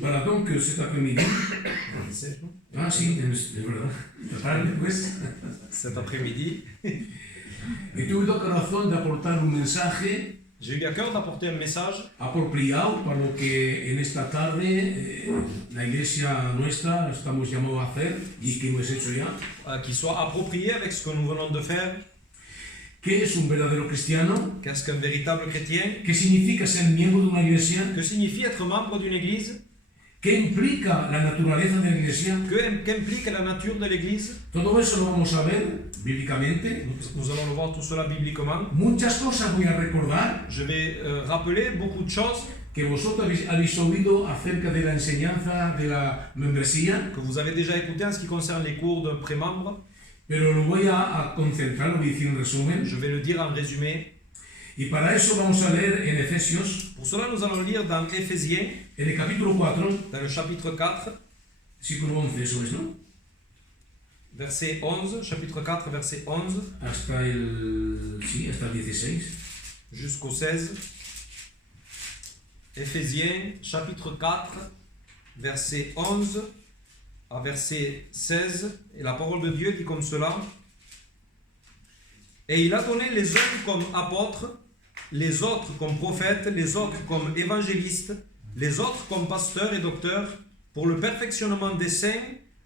Voilà, donc cet après-midi. Ah, si, es verdad. Esta tarde, pues. Cet après-midi, Y tuve el corazón de aportar un mensaje j'ai eu à cœur d'apporter un message apropiado para lo que en esta tarde la iglesia nuestra estamos llamados a hacer y que hemos hecho ya. qui soit approprié avec ce que nous venons de faire. ¿Qué es un verdadero cristiano? Qu'est-ce qu'un véritable chrétien? ¿Qué significa ser miembro de una iglesia? Que signifie être membre d'une église? ¿Qué implica la naturaleza de la iglesia? Qu'implique la nature de l'église? Todo eso lo vamos a ver bíblicamente. Nous allons le voir tout cela bibliquement. Muchas cosas voy a recordar Je vais rappeler beaucoup de choses que vosotros habéis oído acerca de la enseñanza de la membresía, que vous avez déjà écoutées en ce qui concerne les cours de pré-membres. pero lo voy a concentrar, lo voy a decir en resumen. Je vais le dire en résumé. Y para eso vamos a leer en Efesios, Pour cela, nous allons lire dans Éphésiens, en el capítulo 4, dans le chapitre 4, versículo 11, eso es, ¿no? verset 11, chapitre 4, verset 11, Hasta el 16. jusqu'au 16. Éphésiens, chapitre 4, verset 11 à verset 16. Et la parole de Dieu dit comme cela. Et il a donné les uns comme apôtres, les autres comme prophètes, les autres comme évangélistes, les autres comme pasteurs et docteurs, pour le perfectionnement des saints,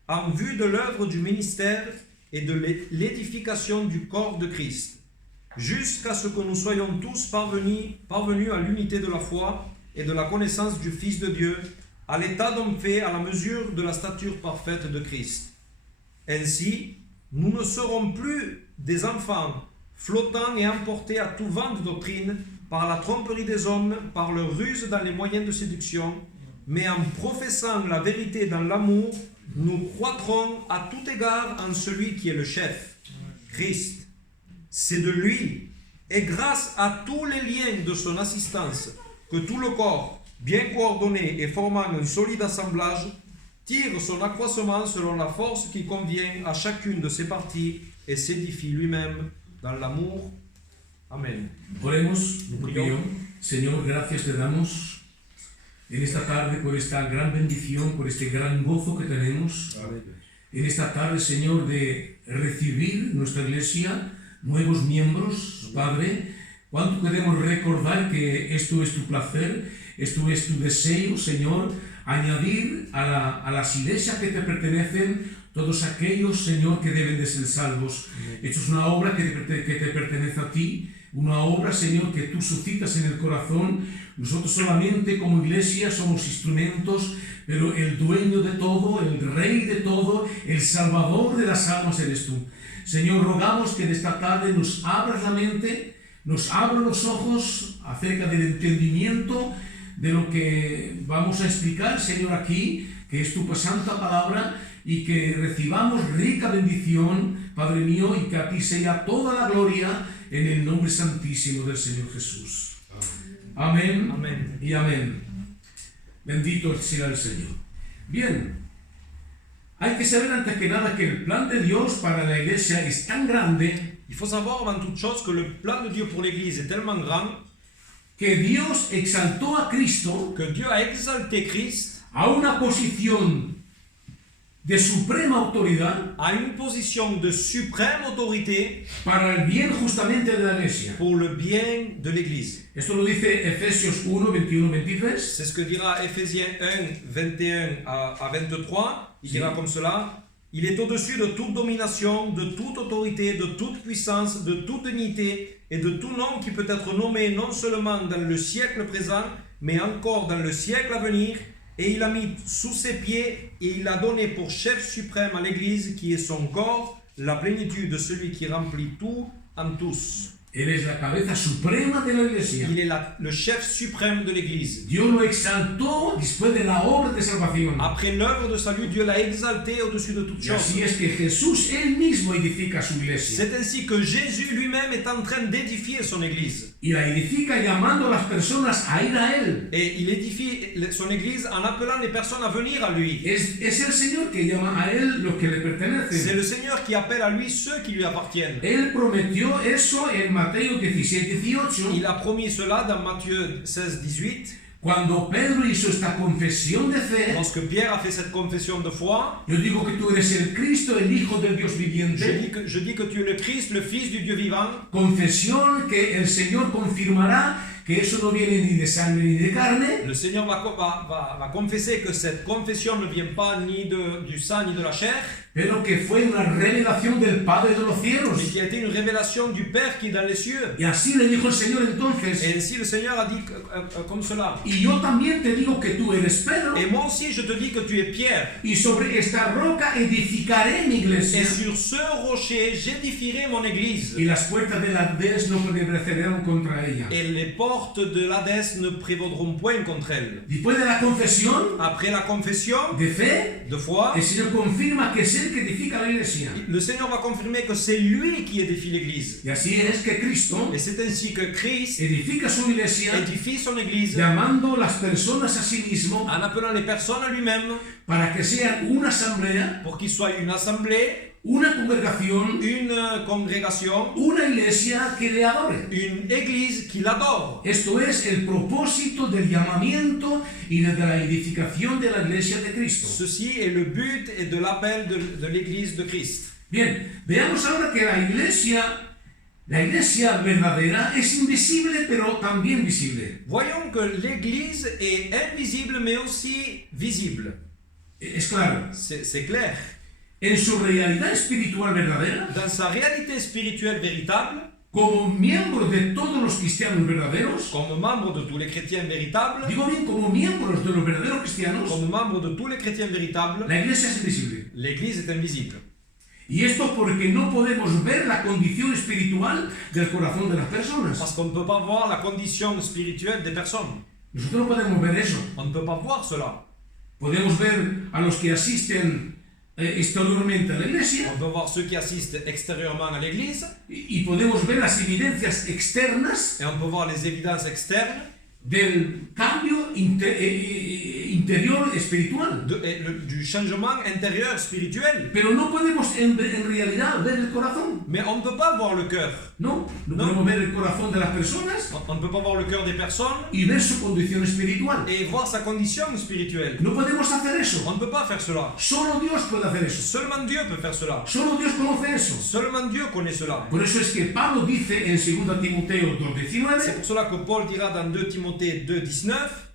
en vue de l'œuvre du ministère et de l'édification du corps de Christ, jusqu'à ce que nous soyons tous parvenus à l'unité de la foi et de la connaissance du Fils de Dieu, à l'état d'homme fait à la mesure de la stature parfaite de Christ. Ainsi, nous ne serons plus des enfants flottant et emportés à tout vent de doctrine par la tromperie des hommes, par leur ruse dans les moyens de séduction, mais en professant la vérité dans l'amour, nous croîtrons à tout égard en celui qui est le chef, Christ. C'est de lui, et grâce à tous les liens de son assistance, que tout le corps, bien coordonné et formant un solide assemblage, tire son accroissement selon la force qui convient à chacune de ses parties et s'édifie lui-même dans l'amour. Amen. Oremos, Señor, gracias te damos en esta tarde por esta gran bendición, por este gran gozo que tenemos. En esta tarde, Señor, de recibir nuestra iglesia, nuevos miembros, Padre. Cuánto queremos recordar que esto es tu placer, esto es tu deseo, Señor, añadir a las iglesias que te pertenecen todos aquellos, Señor, que deben de ser salvos. Esto es una obra que te pertenece a ti, una obra, Señor, que tú suscitas en el corazón. Nosotros solamente como iglesia somos instrumentos, pero el dueño de todo, el rey de todo, el salvador de las almas eres tú. Señor, rogamos que en esta tarde nos abras la mente, nos abras los ojos acerca del entendimiento de lo que vamos a explicar, Señor, aquí, que es tu santa palabra, y que recibamos rica bendición, Padre mío, y que a ti sea toda la gloria en el nombre santísimo del Señor Jesús. Amén, Amén. Y amén. Bendito sea el Señor. Bien, hay que saber antes que nada que el plan de Dios para la iglesia es tan grande. Il faut savoir avant toute chose que le plan de Dieu pour l'Église est tellement grand Que Dios exaltó a Cristo que Dieu a exalté Christ a una posición de suprema autoridad à une position de suprême autorité para el bien justamente de la iglesia. pour le bien de l'Église. Esto lo dice Efesios 1, 21-23. C'est ce que dira Éphésiens 1, 21 à 23. Il dira comme cela. Il est au-dessus de toute domination, de toute autorité, de toute puissance, de toute dignité et de tout nom qui peut être nommé non seulement dans le siècle présent, mais encore dans le siècle à venir. Et il a mis sous ses pieds et il a donné pour chef suprême à l'Église qui est son corps, la plénitude de celui qui remplit tout en tous. Él es la cabeza suprema de la iglesia. Il est le chef suprême de l'Église. Dios lo exaltó después de la obra de salvación. Après l'œuvre de salut, Dieu l'a exalté au-dessus de toute Y chose. así es que Jesús él mismo edifica su iglesia. C'est ainsi que Jésus lui-même est en train d'édifier son Église. Y la edifica llamando a las personas a ir a él. Et il édifie son Église en appelant les personnes à venir à lui. Es el Señor que llama a él los que le C'est pertenecen. le Seigneur qui appelle à lui ceux qui lui appartiennent. Él prometió eso en Mateo 17, 18. Il a promis cela dans Matthieu 16, 18. Cuando Pedro hizo esta confesión de fe, Lorsque Pierre a fait cette confession de foi, yo digo que tú eres el Cristo, el Hijo del Dios viviente. je dis que tu es le Christ, le Fils du Dieu vivant. Confesión que el Señor confirmará que eso no viene ni de sangre ni de carne, Le Seigneur va confesser que cette confession ne vient pas ni du sang ni de la chair, pero que fue una revelación del Padre de los cielos. mais qui a été une révélation du Père qui est dans les cieux. Y así le dijo el Señor Et entonces, ainsi le Seigneur a dit comme cela. y yo también te digo que tú eres Pedro, Et moi aussi je te dis que tu es Pierre. y sobre esta roca edificaré mi iglesia, Et sur ce rocher j'édifierai mon église. y las puertas del Hades no prevalecerán contra ella. Et les portes de l'Hadès ne prévaudront point contre elle. Después de la confesión Après la confession de fe, de foi, el Señor confirma que es Él que edifica la iglesia. le Seigneur va confirmer que c'est lui qui édifie l'église. Y así es que Cristo Et c'est ainsi que Christ edifica su iglesia édifie son église llamando las personas a sí mismo en appelant les personnes à lui-même para que sean una asamblea, pour qu'il soit une assemblée, una congregación, une congrégation, una iglesia que le adore. une église qui l'adore. Esto es el propósito del llamamiento y de la edificación de la iglesia de Cristo. Ceci est le but et de l'appel de l'église de Christ. Bien, veamos ahora que la iglesia verdadera es invisible pero también visible. Voyons que l'église est invisible mais aussi visible. Es claro, C'est clair. en su realidad espiritual verdadera, Dans sa réalité spirituelle véritable, como miembros de todos los cristianos verdaderos, comme membre de tous les chrétiens véritables, digo bien, como miembros de los verdaderos cristianos, comme membre de tous les chrétiens véritables, la iglesia es invisible. l'église est invisible. Y esto porque no podemos ver la condición espiritual del corazón de las personas. Parce qu'on ne peut pas voir la condition spirituelle des personnes. Nosotros no podemos ver eso. On ne peut pas voir cela. Podemos ver a los que asisten exteriormente a la iglesia On peut voir ceux qui assistent extérieurement à l'église y podemos ver las evidencias externas et on peut voir les évidences externes del cambio interior espiritual. du changement intérieur spirituel. Pero no podemos en realidad ver el corazón. Mais on ne peut pas voir le cœur. No No. podemos ver el corazón de las personas On ne peut pas voir le cœur des personnes y ver su condición espiritual. et voir sa condition spirituelle. No podemos hacer eso. On ne peut pas faire cela. Solo Dios puede hacer eso. Seulement Dieu peut faire cela. Solo Dios conoce eso. Seulement Dieu connaît cela. Por eso es que Pablo dice en 2 Timoteo C'est 2:19 pour cela que Paul dira dans 2 Timothée 2,19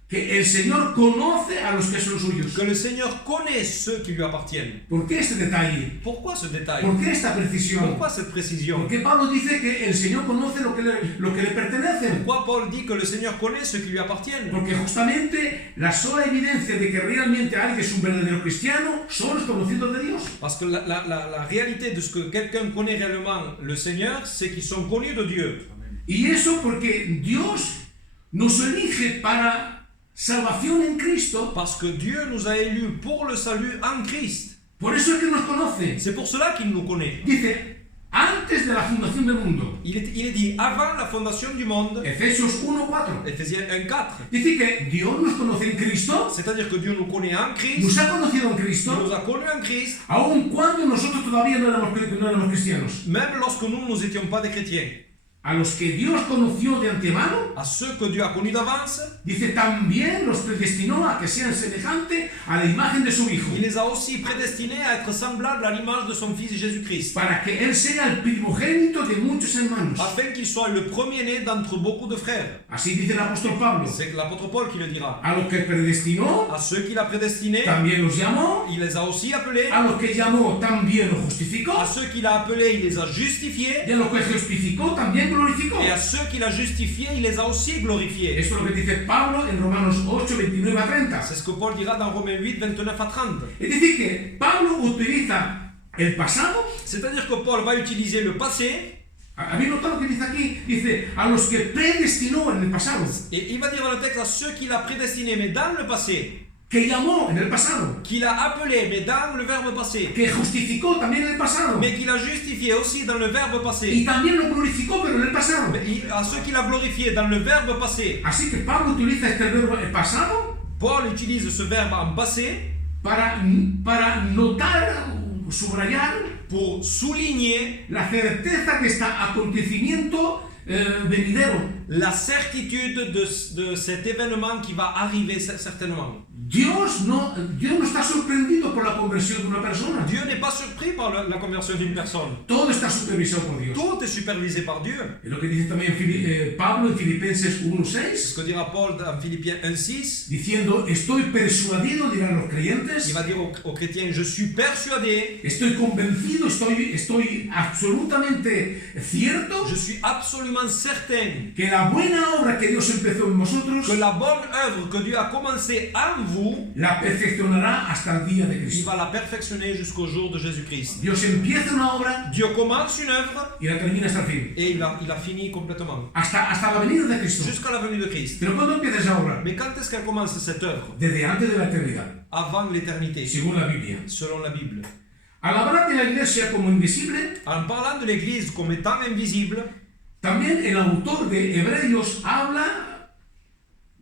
que el Señor conoce a los que son suyos. que le Seigneur connaît ceux qui lui appartiennent. ¿Por qué este detalle? Pourquoi ce détail? ¿Por qué esta precisión? Pourquoi cette précision? Porque Pablo dice que el Señor conoce lo que le pertenece. Pourquoi Paul dit que le Seigneur connaît ceux qui lui appartiennent? Porque justamente la sola evidencia de que realmente alguien es un verdadero cristiano son los conocidos de Dios. Parce que la réalité de ce que quelqu'un connaît réellement le Seigneur, c'est qu'ils sont connus de Dieu. Y eso porque Dios nos elige para salvación en Cristo. Parce que Dieu nous a élus pour le salut en Christ. Por eso es que nos conoce. C'est pour cela qu'il nous connaît. Dice, antes de la fundación del mundo. Il est dit avant la fondation du monde, Efesios 1:4. Éphésiens 1,4. Dice que Dios nos conoce en Cristo, C'est-à-dire que Dieu nous connaît en Christ, nos ha conocido en il Cristo, nous a connus en Christ, aun cuando nosotros todavía no éramos cristianos. même lorsque nous n'étions pas des chrétiens. A los que Dios conoció de antemano, À ceux que Dieu a connus d'avance, dice, también los predestinó a que sean semejantes a la imagen de su Hijo, il les a aussi prédestinés à être semblables à l'image de son Fils Jésus-Christ, para que Él sea el primogénito de muchos hermanos. afin qu'il soit le premier-né d'entre beaucoup de frères. Así dice el apóstol Pablo. C'est l'apôtre Paul qui le dira. A los que predestinó, À ceux qu'il a prédestinés, también los llamó. il les a aussi appelés. A los que llamó, también los justificó. À ceux qu'il a appelés, il les a justifiés. Y a los que justificó, también glorificó. Et à ceux qu'il a justifiés, il les a aussi glorifiés. Esto es lo que dice Pablo en Romanos 8, 29 a 30. C'est ce que Paul dira dans Romains 8, 29 à 30. Es decir, que Pablo utiliza el pasado. C'est-à-dire que Paul va utiliser le passé, ¿Habéis notado lo que dice aquí? Dice, a los que predestinó en el pasado, et il va dire dans le texte à ceux qu'il a prédestinés, mais dans le passé, que llamó en el pasado, qu'il a appelé, mais dans le verbe passé, que justificó también en el pasado, mais qu'il a justifié aussi dans le verbe y passé, también lo glorificó, pero en el pasado. à ceux qu'il a glorifié dans le verbe passé. Así que Pablo utiliza este verbo el pasado Paul utilise ce verbe en passé para notar, subrayar pour souligner la certeza que está acontecimiento venidero. la certitude de cet événement qui va arriver certainement. Dios no está sorprendido por la conversión de una persona. Dieu n'est pas surpris par la conversion d'une personne. Todo está supervisado por Dios. Tout est supervisé par Dieu. Es lo que dice también Pablo en Filipenses 1:6. C'est ce que dira Paul dans Philippiens 1:6. Diciendo, estoy persuadido, dirán los creyentes. Il va dire aux chrétiens, je suis persuadé. Estoy convencido, estoy absolutamente cierto. Je suis absolument certain. Que la buena obra que Dios empezó en vosotros. Que la bonne œuvre que Dieu a commencé en vous. La perfeccionará hasta el día de Cristo. Il va la perfectionner jusqu'au jour de Jésus-Christ. Dios empieza una obra. Dieu commence une œuvre. Y la termina hasta el fin. Et il a fini complètement. Hasta la venida de Cristo. Jusqu'à la venue de Christ. Pero ¿cuándo empieza esa obra? Mais quand est-ce qu'elle commence cette œuvre? Desde antes de la eternidad. Avant l'éternité. Según la Biblia. Selon la Bible. Al hablar de la iglesia como invisible. En parlant de l'Église comme étant invisible. También el autor de Hebreos habla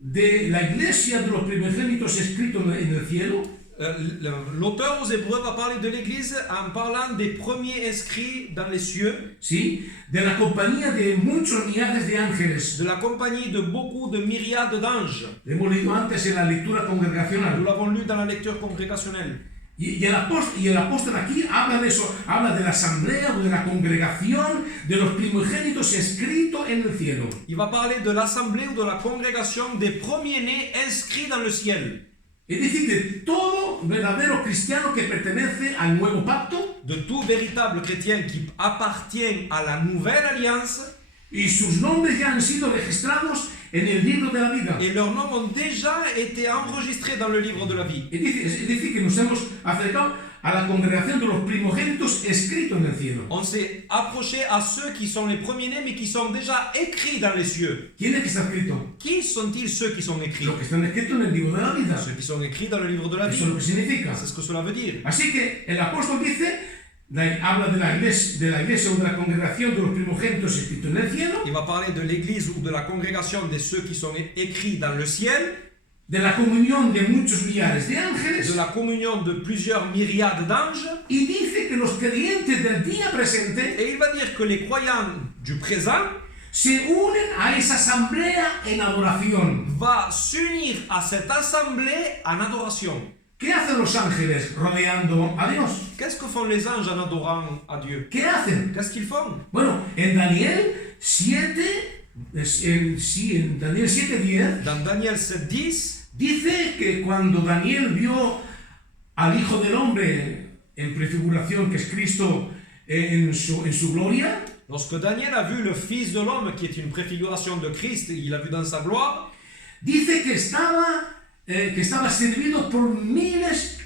de la iglesia de los primogénitos escritos en el cielo. L'auteur aux Hébreux va parler de l'Église en parlant des premiers inscrits dans les cieux. Sí, de la compañía de muchos millares de ángeles. De la compagnie de beaucoup de myriades d'anges. Lo hemos leído antes en la lectura congregacional. Nous l'avons lu dans la lecture congrégationnelle. Y el apóstol aquí habla de eso, habla de la asamblea o de la congregación de los primogénitos escritos en el cielo. Il va parler de l'assemblée ou de la congrégation des premiers-nés inscrits dans le ciel. Es decir, de todo verdadero cristiano que pertenece al nuevo pacto. De tout véritable chrétien qui appartient à la nouvelle alliance. Y sus nombres ya han sido registrados en el libro de la vida. Et leurs noms ont déjà été enregistrés dans le livre de la vie. Es decir, que nos hemos acercado a la congregación de los primogénitos escritos en el cielo. On s'est approché à ceux qui sont les premiers-nés mais qui sont déjà écrits dans les cieux. ¿Quién es que está escrito? Qui sont-ils ceux qui sont écrits? Los que están escritos en el libro de la vida. Ceux qui sont écrits dans le livre de la vie. Eso es lo que significa. C'est ce que cela veut dire. Así que el apóstol dice, habla de la iglesia o de la congregación de los primogénitos escritos en el cielo. Il va parler de l'église ou de la congrégation de ceux qui sont écrits dans le ciel. De la comunión de muchos millares de ángeles. De la communion de plusieurs myriades d'anges. Y dice que los creyentes del día presente. Et il va dire que les croyants du présent se unen a esa asamblea en adoración. Va s'unir à cette assemblée en adoration. ¿Qué hacen los ángeles rodeando a Dios? Qu'est-ce que font les anges en adorant à Dieu? ¿Qué hacen? Qu'est-ce qu'ils font? Bueno, en Daniel 7, en Daniel 7:10, dans Daniel 7:10, dice que cuando Daniel vio al Hijo del Hombre en prefiguración, que es Cristo, en su gloria, lorsque Daniel a vu le Fils de l'homme, qui est une préfiguration de Christ, il l'a vu dans sa gloire, dice que estaba servido por miles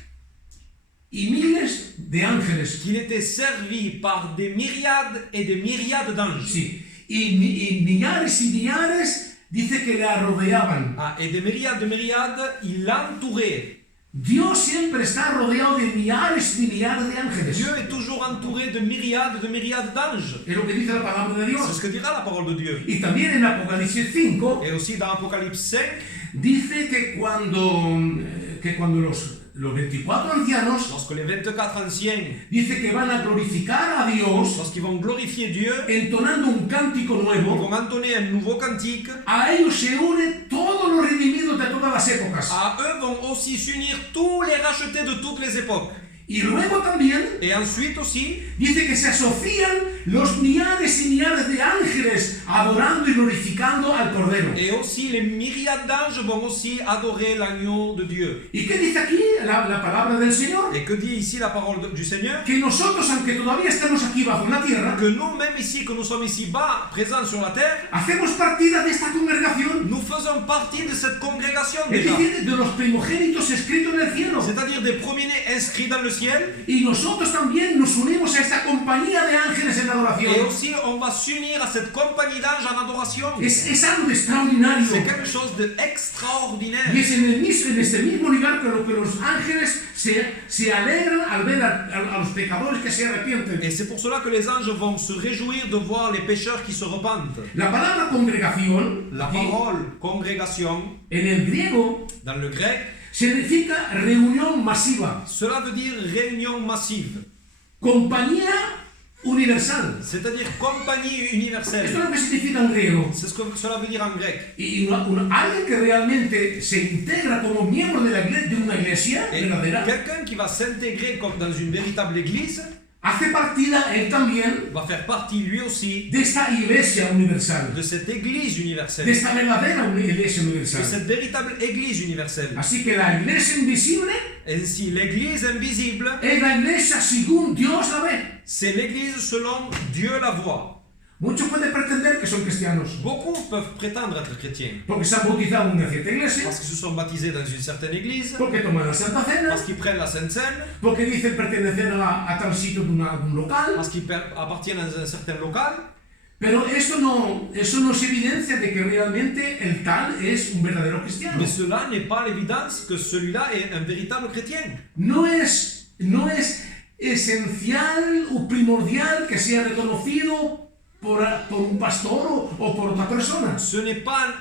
y miles de ángeles. Qu'il était servi par des myriades et des myriades d'anges. Sí, y millares y millares dice que la rodeaban. Ah, et des myriades de myriades, il l'entourait. Dios siempre está rodeado de millares y millares de ángeles. Dieu est toujours entouré de myriades d'anges. Es lo que dice la palabra de Dios. C'est ce que dira la parole de Dieu. Y también en Apocalipsis 5, et aussi dans Apocalypse 5, dice que cuando los 24 ancianos, lorsque les 24 anciens, dice que van a glorificar a Dios, lorsqu'ils vont glorifier Dieu, entonando un cántico ils nuevo, vont entonner un nouveau cantique. a ellos se unen todos los redimidos de todas las épocas. À eux vont aussi s'unir tous les rachetés de toutes les époques. Y luego también Et ensuite aussi, dice que se asocian los millares y millares de ángeles adorando y glorificando al Cordero. et aussi les myriades d'anges vont aussi adorer l'agneau de Dieu. ¿Y qué dice aquí la palabra del Señor? Et que dit ici la parole du Seigneur? Que nosotros, aunque todavía estamos aquí bajo la tierra, Que nous, même ici, que nous sommes ici bas, présents sur la terre, hacemos partida de esta congregación, nous faisons partie de cette congrégation es déjà. decir, de los primogénitos escritos en el cielo. C'est-à-dire des premiers-nés inscrits dans le ciel. Y nosotros también nos unimos a esta compañía de ángeles en adoración. Et aussi, on va s'unir à cette compagnie d'anges en adoration. Es algo extraordinario. C'est quelque chose d'extraordinaire. Y es en este mismo lugar que los ángeles se alegran al ver a los pecadores que se arrepienten. Et c'est pour cela que les anges vont se réjouir de voir les pécheurs qui se repentent. La palabra congregación, La parole congrégation, en el griego, dans le grec, significa reunión masiva. cela veut dire réunion massive. Compañía universal. c'est-à-dire compagnie Esto universelle. es lo que significa en griego. C'est ce que cela veut dire en grec. Y alguien que realmente se integra como miembro de una iglesia Et verdadera, quelqu'un qui va s'intégrer comme dans une véritable église hace partida él también va faire partie lui aussi de esta iglesia universal, de cette église de universelle, esta verdadera iglesia de universal. cette véritable église universelle. Así que la iglesia invisible Ainsi, l'église invisible, es la iglesia según Dios la ve. c'est l'église selon Dieu la voit. Muchos pueden pretender que son cristianos Beaucoup peuvent prétendre être chrétiens porque se han bautizado en una cierta iglesia, parce qu'ils se sont baptisés dans une certaine église, porque toman la Santa Cena, parce qu'ils prennent la Sainte Seine, porque dicen pertenecer a tal sitio de un local. parce qu'ils appartiennent à un certain local. Pero eso no es evidencia de que realmente el tal es un verdadero cristiano. Mais cela n'est pas l'évidence que celui-là est un véritable chrétien. No es esencial o primordial que sea reconocido por un pastor o por otra persona. Ce n'est pas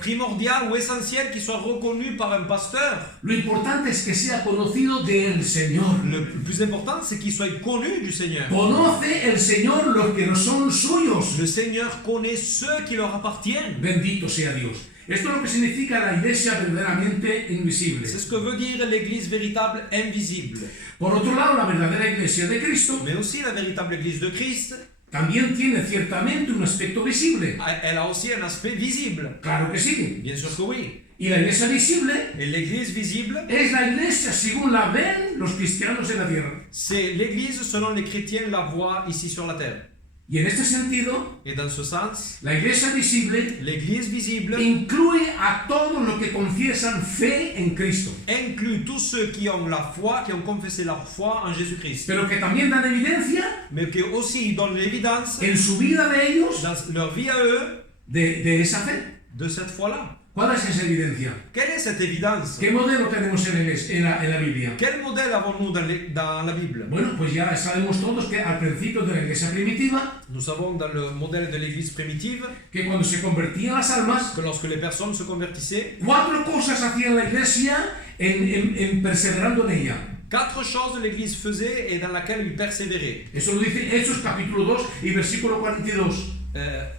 primordial ou essentiel qu'il soit reconnu par un pasteur. Lo importante es que sea conocido del Señor. Le plus important, c'est qu'il soit connu du Seigneur. Conoce el Señor los que no son suyos. Le Seigneur connaît ceux qui leur appartiennent. Bendito sea Dios. Esto es lo que significa la iglesia verdaderamente invisible. C'est ce que veut dire l'église véritable invisible. Por otro lado, la verdadera iglesia de Cristo Mais aussi la véritable église de Christ, también tiene ciertamente un aspecto visible. elle a aussi un aspect visible. Claro que sí. Bien sûr que oui. Y la iglesia visible Et l'église visible, es la iglesia según la ven los cristianos en la tierra. c'est l'église selon les chrétiens la voient ici sur la terre. Y en este sentido, Et dans ce sens, la iglesia visible l'église visible incluye a todos los que confiesan fe en Cristo, inclut tous ceux qui ont la foi, qui ont confessé leur foi en Jésus-Christ, pero que también dan evidencia mais qui aussi donnent l'évidence en su vida de ellos dans leur vie à eux de esa fe. de cette foi-là. ¿Cuál es esa evidencia? Quelle est cette évidence? ¿Qué modelo tenemos en la Biblia? Quel modèle avons-nous dans la Bible? Bueno, pues ya sabemos todos que al principio de la iglesia primitiva, Nous savons dans le modèle de l'église primitive que cuando se convertían las almas, que lorsque les personnes se convertissaient, 4 cosas hacía la iglesia en perseverando en ella. 4 choses l'église faisait et dans laquelle il persévérait. Eso lo dice Hechos capítulo 2 y versículo 42.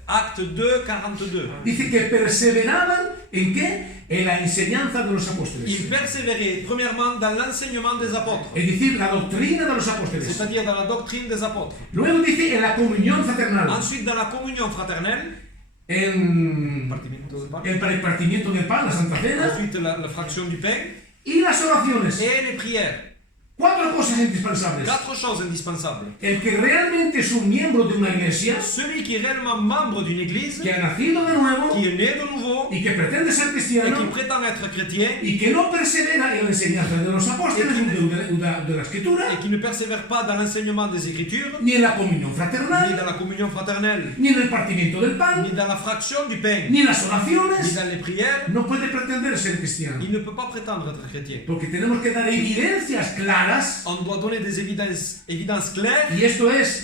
Acte 2, 42. Dice que perseveraban en qué? En la enseñanza de los apóstoles. Il persévérait premièrement dans l'enseignement des apôtres, Es decir, la doctrina de los apóstoles. c'est-à-dire dans la doctrine des apôtres. Luego dice en la comunión fraternal. Ensuite, dans la communion fraternelle, En partimiento de pan. el repartimiento del pan, la Santa Cena. Ensuite, la fraction du pain Y las oraciones. et les prières. 4 cosas indispensables. 4 choses indispensables. El que realmente es un miembro de una iglesia, Celui qui est réellement membre d'une église, que ha nacido de nuevo qui est né de nouveau y que pretende ser et cristiano qui prétend être chrétien y que no persevera en la enseñanza de los apóstoles, de la escritura, et qui ne persévère pas dans l'enseignement des Écritures, ni en la comunión ni fraternal, dans la communion fraternelle, ni en el partimiento del pan, ni dans la fraction du pain, ni en las ni oraciones, dans les prières, no puede pretender ser cristiano. il ne peut pas prétendre être chrétien. Porque tenemos que dar evidencias claras, On doit donner des évidences claires, y esto es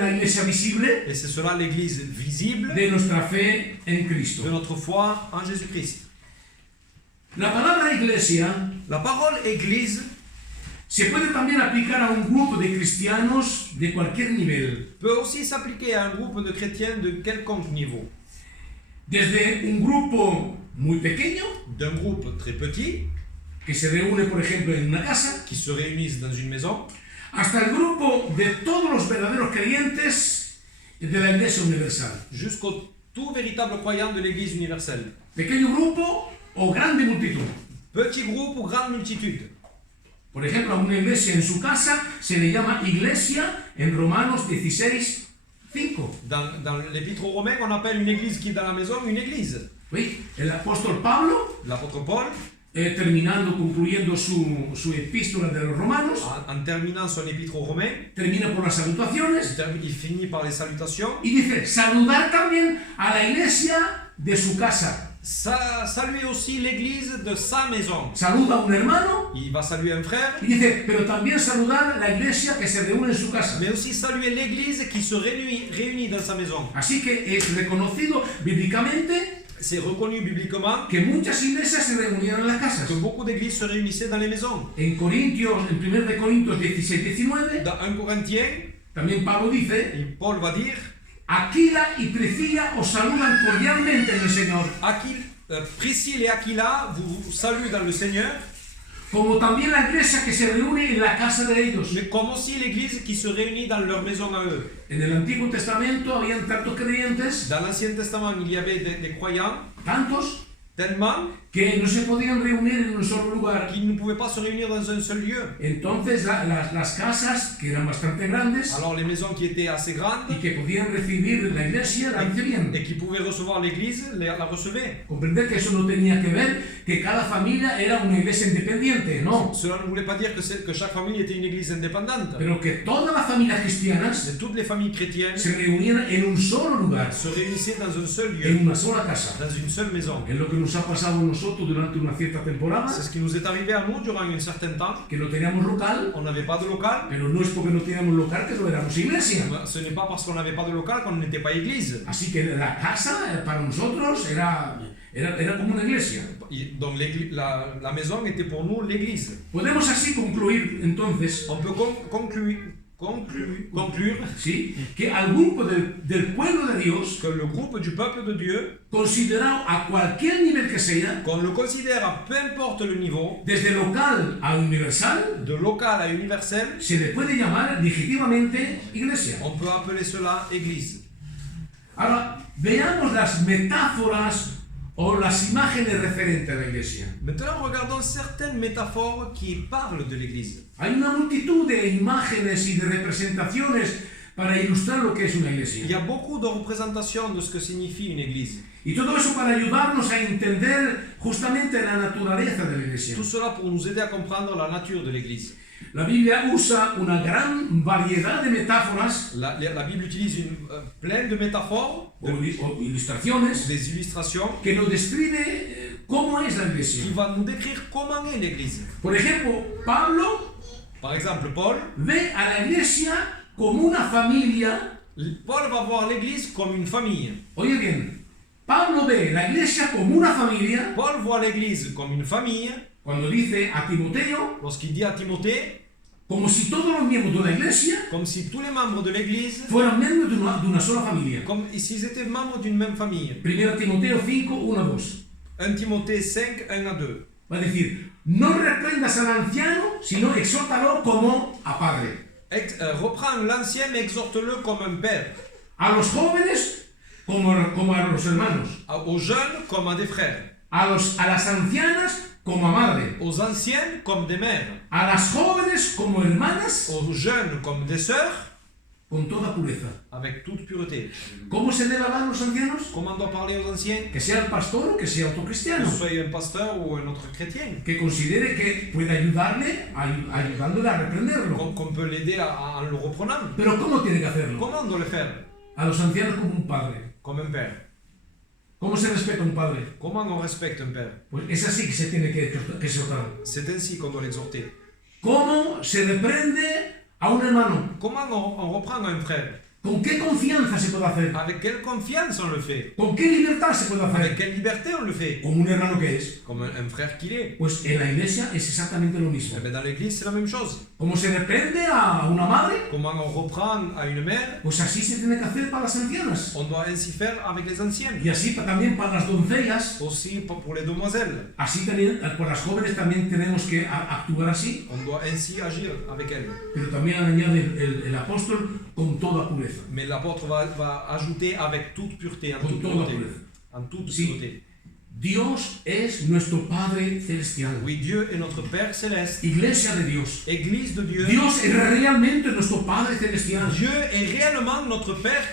la iglesia visible et c'est cela l'église visible de nuestra fe en de Cristo. notre foi en Jésus-Christ. La palabra iglesia La parole église se puede también aplicar a un grupo de cristianos de cualquier nivel, peut aussi s'appliquer à un groupe de chrétiens de quelconque niveau. desde un grupo muy pequeño, D'un groupe très petit, que se reúne, por ejemplo, en una casa, qui se réunissent dans une maison, hasta el grupo de todos los verdaderos creyentes de la Iglesia Universal. jusqu'au tout véritable croyant de l'église universelle. Pequeño grupo o grande multitud. Petit groupe ou grande multitude. Por ejemplo, a una iglesia en su casa se le llama iglesia en Romanos 16, 5. Dans l'épître aux Romains, on appelle une église qui est dans la maison une église. ¿Sí? El apóstol Pablo, L'apôtre Paul, concluyendo su epístola de los Romanos, en terminant son épître aux Romains, termina por las salutaciones il finit par les salutations. y dice, saludar también a la iglesia de su casa. Saluer aussi l'église de sa maison. Saluda a un hermano Il va saluer un frère, y dice, pero también saludar a la iglesia que se reúne en su casa. mais aussi saluer l'église qui se réunit dans sa maison. Así que es reconocido bíblicamente C'est reconnu bibliquement que muchas iglesias se reunían en las casas. que beaucoup d'églises se réunissaient dans les maisons. En 1 Corintios 16, 19, Dans 1 Corinthiens, También Pablo dice, Et Paul va dire, Aquila y Priscila os saludan cordialmente en el Señor, Priscille et Aquila vous saluent dans le Seigneur, como también la iglesia que se reúne en la casa de ellos. mais comme aussi l'église qui se réunit dans leur maison à eux. En el Antiguo Testamento habían tantos creyentes, Dans l'Ancien Testament, il y avait des croyants, tantos, tellement que no se podían reunir en un solo lugar. qu'ils ne pouvaient pas se réunir dans un seul lieu. Entonces las casas, que eran bastante grandes Alors les maisons qui étaient assez grandes y que podían recibir la iglesia, la recibían. et qui pouvaient recevoir l'église, la recevaient. Comprender que eso no tenía que ver que cada familia era una iglesia independiente, no. Cela ne voulait pas dire que chaque famille était une église indépendante. Pero que todas las familias cristianas Mais toutes les familles chrétiennes se reunían en un solo lugar, se réunissaient dans un seul en lieu, una sola casa. dans une seule maison. Es lo que nos ha pasado a nosotros durante una cierta temporada, C'est ce qui nous est arrivé à nous durant un certain temps. que no teníamos local, On n'avait pas de local. pero no es porque no teníamos local que no éramos iglesia. Ce n'est pas parce qu'on n'avait pas de local qu'on n'était pas église. Así que la casa para nosotros era como una iglesia. Donc la maison était pour nous l'église. Podemos así concluir entonces, On peut conclure ¿sí?, que al grupo del pueblo de Dios, que le groupe du peuple de Dieu, considerado a cualquier nivel que sea, qu'on le considère peu importe le niveau, desde local a universal, de local à universel, se le puede llamar legítimamente iglesia. on peut appeler cela église. Ahora, veamos las metáforas o las imágenes referentes a la iglesia. Maintenant, regardons certaines métaphores qui parlent de l'église. Hay una multitud de imágenes y de representaciones para ilustrar lo que es una Il y iglesia. a beaucoup de représentations de ce que signifie une église. Y todo eso para ayudarnos a entender justamente la naturaleza de la iglesia. Tout cela pour nous aider à comprendre la nature de l'église. La Biblia usa una gran variedad de metáforas La Bible utilise plein de métaphores, o ilustraciones des illustrations que nos describe cómo es la iglesia. qui vont nous décrire comment est l'église. Por ejemplo, Pablo Par exemple, Paul ve a la iglesia como una familia. va voir l'église comme une famille. Oye bien, Pablo ve la iglesia como una familia Paul voit l'église comme une famille cuando dice a Timoteo, lorsqu'il dit à Timothée, como si todos los miembros de la iglesia comme si tous les membres de l'église, fueran miembros de una sola familia. comme s'ils étaient membres d'une même famille. 1 Timoteo 5, 1-2. 1 Timothée 5, 1 à 2. Va a decir, no reprendas al anciano, sino exhórtalo como a padre. Reprends l'ancien, mais exhorte-le comme un père. A los jóvenes como a los hermanos. Aux jeunes comme à des frères. A las ancianas como a madre. Aux anciennes comme des mères. A las jóvenes como hermanas, Aux jeunes comme des sœurs, con toda pureza. avec toute pureté. ¿Cómo se debe hablar a los ancianos? Comment on doit parler aux anciens? Que sea el pastor o que sea otro Que cristiano. ce soit un pasteur ou un autre chrétien. Que considere que puede ayudarle, ayudándole a reprenderlo. Qu'on peut l'aider en le reprenant. Pero ¿cómo tiene que hacerlo? Comment on doit le faire? A los ancianos como un padre. Comme un père. ¿Cómo se respeta a un padre? Comment on respecte un père? Pues es así que se tiene que exhortar. C'est ainsi qu'on doit l'exhorter. ¿Cómo se reprende a un hermano? Comment on reprend un frère? ¿Con qué confianza se puede hacer? Avec quelle confiance on le fait? ¿Con qué libertad se puede Avec hacer? quelle liberté on le fait? Como un hermano que es. Comme un frère qu'il est. Pues en la iglesia es exactamente lo mismo. Eh bien, dans l'église, c'est la même chose. Como se reprende a una madre, Comment on reprend à une mère? pues así se tiene que hacer para las ancianas. On doit ainsi faire avec les anciennes. Y así también para las doncellas. Aussi pour les demoiselles. Así también, por las jóvenes también tenemos que actuar así. On doit ainsi agir avec elles. Pero también añade el apóstol con toda pureza. Mais l'apôtre va ajouter avec toute pureté, en Con toute toda pureté. pureza. En toute Sí. pureté. Dios es nuestro Padre Celestial. Oui, Dieu est notre Père céleste. Iglesia de Dios. Église de Dieu. Dios es realmente nuestro Padre Celestial. Dieu est réellement notre Père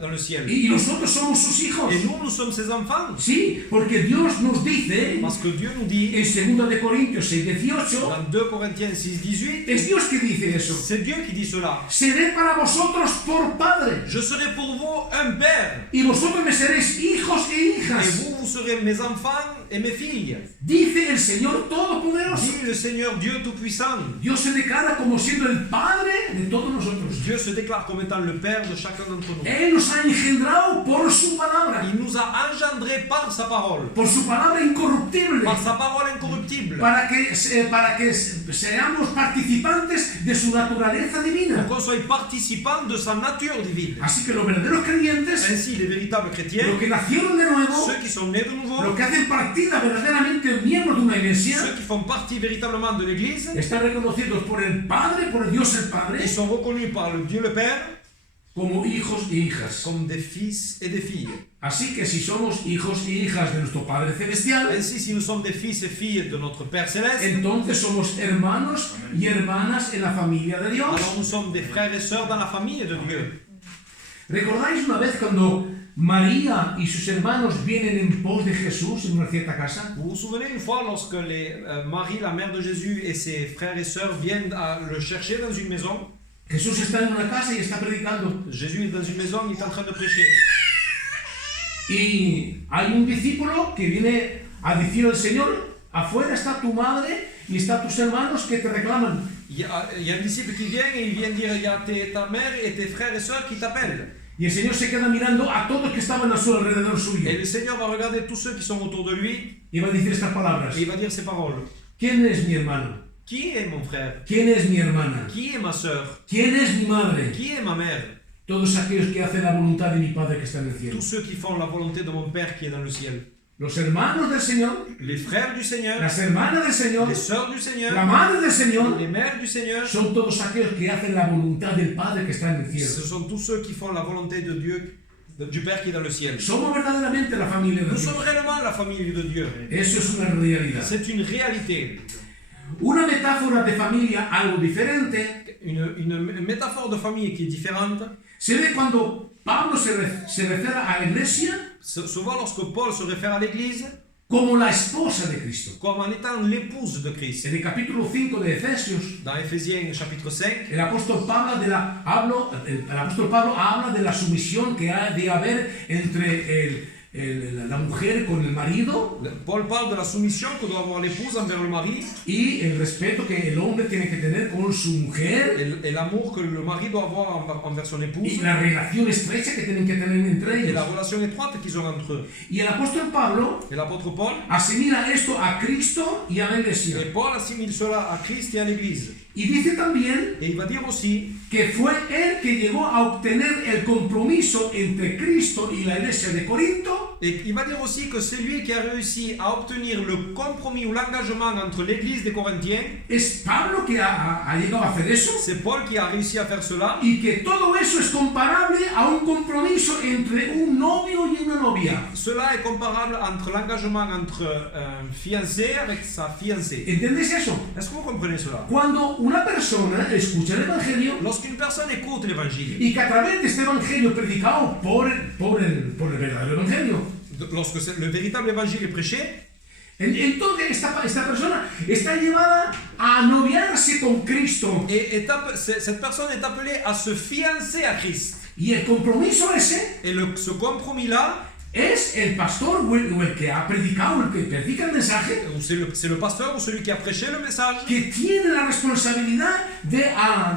dans le ciel. Y nosotros somos sus hijos. Et nous sommes ses enfants. Sí, porque Dios nos dice Parce que Dieu nous dit, en 2 de Corintios 6:18, dans 2 Corinthiens 6, 18, es Dios que dice eso. c'est Dieu qui dit cela. Seré para vosotros por Padre, Je serai pour vous un Père. y vosotros me seréis hijos e Et hijas. vous serez mes enfants et mes filles. Dice el Señor Todopoderoso. Dit le Seigneur Dieu Tout-Puissant. Dios se declara como siendo el Padre de todos nosotros. Dieu se déclare comme étant le Père de chacun d'entre nous. Él nos ha engendrado por su palabra. Il nous a engendrés par sa parole. Por su palabra incorruptible. Par sa parole incorruptible. Para que seamos participantes de su naturaleza divina. Pour qu'on soit participants de sa nature divine. Así que los verdaderos creyentes, Ainsi, les véritables chrétiens, los que nacieron de nuevo, ceux qui sont nés de nouveau, los que hacen partida verdaderamente miembros de una iglesia, ceux qui font partie véritablement de l'Église, están reconocidos por el Padre, por el Dios el Padre, ils sont reconnus par le Dieu le Père como hijos y hijas. comme des fils et des filles. Así que si somos hijos y hijas de nuestro Padre Celestial, Ainsi, si nous sommes des fils et filles de notre Père Céleste, entonces somos hermanos y hermanas en la familia de Dios. alors nous sommes des frères et sœurs dans la famille de Dieu. ¿Recordáis una vez cuando María y sus hermanos vienen en pos de Jesús en una cierta casa? Vous vous souvenez une fois lorsque Marie, la mère de Jésus, et ses frères et sœurs viennent le chercher dans une maison? Jesús está en una casa y está predicando. Jésus est dans une maison, il est en train de prêcher. Y hay un discípulo que viene a decir al Señor, afuera está tu madre y están tus hermanos que te reclaman. Il y a un disciple qui vient et il vient dire, il y a ta mère et tes frères et sœurs qui t'appellent. Y el Señor se queda mirando a todos que estaban a su alrededor suyo. Et le Seigneur va regarder tous ceux qui sont autour de lui Y va a decir estas palabras. et il va dire ces paroles. ¿Quién es mi hermano? Qui est mon frère? ¿Quién es mi hermana? Qui est ma sœur? ¿Quién es mi madre? Qui est ma mère? Todos aquellos que hacen la voluntad de mi Padre que está en el cielo. Tous ceux qui font la volonté de mon Père qui est dans le ciel. Los hermanos del Señor, Les frères du Seigneur, las hermanas del Señor, les sœurs du Seigneur, la madre del Señor, les mères du Seigneur, son todos aquellos que hacen la voluntad del Padre que está en el cielo. ce sont tous ceux qui font la volonté de Dieu, du Père qui est dans le ciel. Somos verdaderamente la familia de Nous Dios. sommes réellement la famille de Dieu. Eso es una realidad. C'est une réalité. Una metáfora de familia algo diferente Une métaphore de famille qui est différente. se ve cuando Pablo se refiere a la iglesia Souvent, lorsque Paul se réfère à l'Église como la esposa de Cristo. comme en étant l'épouse de Christ. En el capítulo 5 de Efesios, Dans Éphésiens chapitre 5, el apóstol Pablo habla de la sumisión que ha de haber entre la mujer con el marido Paul parle de la soumission que doit avoir l'épouse envers le mari y el respeto que el hombre tiene que tener con su mujer et l'amour que le mari doit avoir envers son épouse y la relación estrecha que tienen que tener entre et la ellos. relation étroite qu'ils ont entre eux. Y el apóstol Pablo Et l'apôtre Paul, asimila esto a Cristo y a la iglesia. et Paul assimile cela à Christ et à l'Église. Y dice también Et il va dire aussi que fue él que llegó a obtener el compromiso entre Cristo y la iglesia de Corinto, Et il va dire aussi que c'est lui qui a réussi à obtenir le compromis ou l'engagement entre l'Église des Corinthiens. es Pablo que ha llegado a hacer eso, C'est Paul qui a réussi à faire cela. y que todo eso es comparable a un compromiso entre un novio y una novia. Cela est comparable entre l'engagement entre un fiancé avec sa fiancée. ¿Entiendes eso? Est-ce que vous comprenez cela? Cuando una persona escucha el Evangelio Lorsqu'une personne écoute l'Évangile, y que a través de este Evangelio predicado por el verdadero Evangelio, lorsque le véritable Évangile est prêché, entonces esta persona está llevada a noviarse con Cristo. et cette personne est appelée à se fiancer à Christ. Y el compromiso ese Et ce compromis-là, es el pastor o el que ha predicado, el que predica el mensaje, c'est le pasteur ou celui qui a prêché le message, que tiene la responsabilidad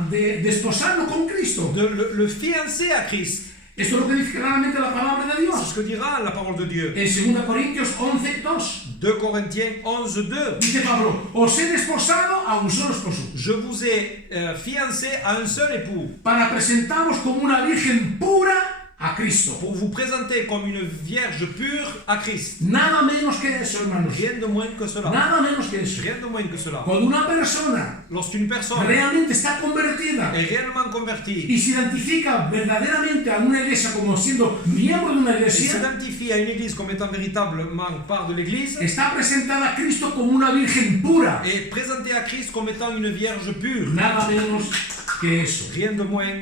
de desposarlo con Cristo. de le fiancer à Christ. Esto es lo que dice claramente la palabra de C'est Dios. ce que dira la parole de Dieu. En 2 Corintios 11:2 2 Corinthiens 11:2. dice Pablo, os he desposado a un solo esposo, Je vous ai fiancé à un seul époux para presentaros como una virgen pura a Cristo. pour vous présenter comme une vierge pure à Christ. Nada menos que eso, hermanos. Rien de moins que cela. Nada menos que eso. Rien de moins que cela. Cuando una persona Lorsqu'une personne realmente está convertida est réellement convertie y se identifica verdaderamente a una iglesia como siendo miembro de una et iglesia, s'identifie à une église comme étant véritablement part de l'église está presentada a Cristo como una virgen pura. et présentée à Christ comme étant une vierge pure. Nada menos que eso. Rien de moins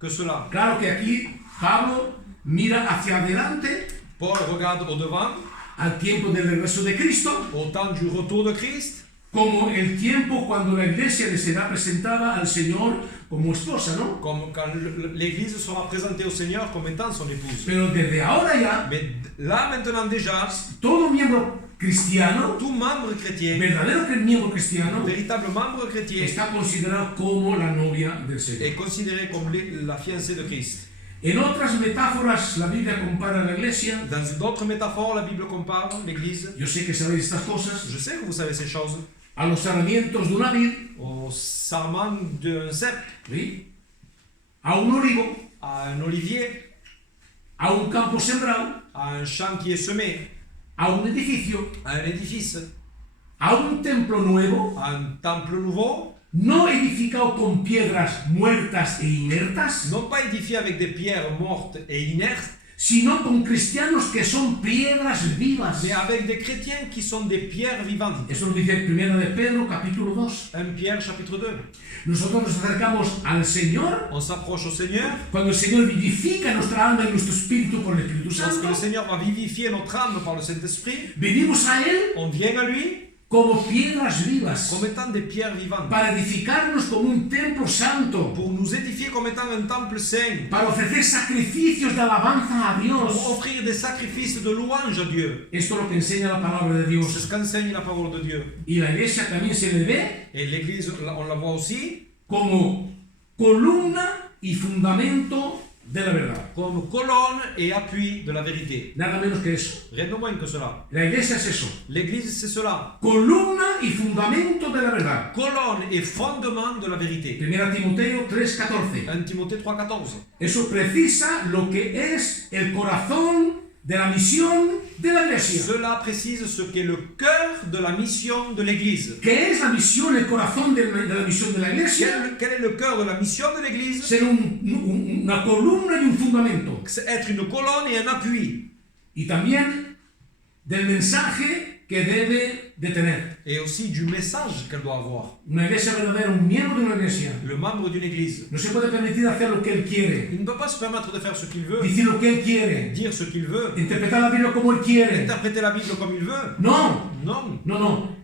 que cela. Claro que aquí Pablo mira hacia adelante Paul regarde au devant, al tiempo del regreso de Cristo, au temps du retour de Christ, como el tiempo cuando la iglesia le será presentada al Señor como esposa, ¿no? Comme quand l'Église sera présentée au Seigneur comme étant son épouse. Pero desde ahora ya, Mais là maintenant déjà, todo miembro cristiano, tout membre chrétien, verdadero miembro cristiano, véritable membre chrétien, está considerado como la novia del Señor. est considéré comme la fiancée de Christ. En otras metáforas, la Biblia compara a la iglesia. Dans d'autres métaphores, la Bible compare l'Église. Yo sé que sabéis estas cosas. Je sais que vous savez ces choses. A los sarmientos de una vid, Au sarment d'un cep, ¿sí? A un olivo, à un olivier, a un campo sembrado, à un champ qui est semé, a un edificio, à un édifice, a un templo nuevo, à un temple nouveau, no edificado con piedras muertas e inertas, non pas édifié avec des pierres mortes et inertes, sino con cristianos que son piedras vivas. mais avec des chrétiens qui sont des pierres vivantes. Eso lo dice 1 de Pedro, capítulo 2. 1 Pierre chapitre 2. Nosotros nos acercamos al Señor On s'approche au Seigneur. cuando el Señor vivifica nuestra alma y nuestro espíritu por el Espíritu Lorsque Santo. le Seigneur va vivifier notre âme par le Saint-Esprit, Venimos a Él on vient à lui como piedras vivas comme étant des pierres vivantes, para edificarnos como un templo santo, pour nous édifier comme étant un temple saint, para ofrecer sacrificios de alabanza a pour Dios. offrir des sacrifices de louange à Dieu. Esto es lo que enseña la palabra de C'est Dios. ce qu'enseigne la parole de Dieu. Y la iglesia también se le ve Et l'Église, on la voit aussi como columna y fundamento de la verdad. comme colonne et appui de la vérité. Nada menos que eso. Rien de moins que cela. La iglesia es eso. L'Église, c'est cela. Columna y fundamento de la verdad. Colonne et fondement de la vérité. 1 Timoteo 3:14. 1 Timothée 3,14. Eso precisa lo que es el corazón de la misión de la iglesia. Cela précise ce qu'est le cœur de la mission de l'Église. ¿Qué es la misión, el corazón de la misión de la iglesia? Quel est le cœur de la mission de l'Église? Ser una columna y un fundamento. C'est être une colonne et un appui. Y también del mensaje que debe de tener. Et aussi du message qu'elle doit avoir. Una iglesia verdadera, un miembro de una iglesia, Le membre d'une Église. no se puede permitir hacer lo que él quiere, Il ne peut pas se permettre de faire ce qu'il veut, decir lo que él quiere, dire ce qu'il veut, interpretar la Biblia como él quiere. interpréter la Bible comme il veut. No, Non. no, no.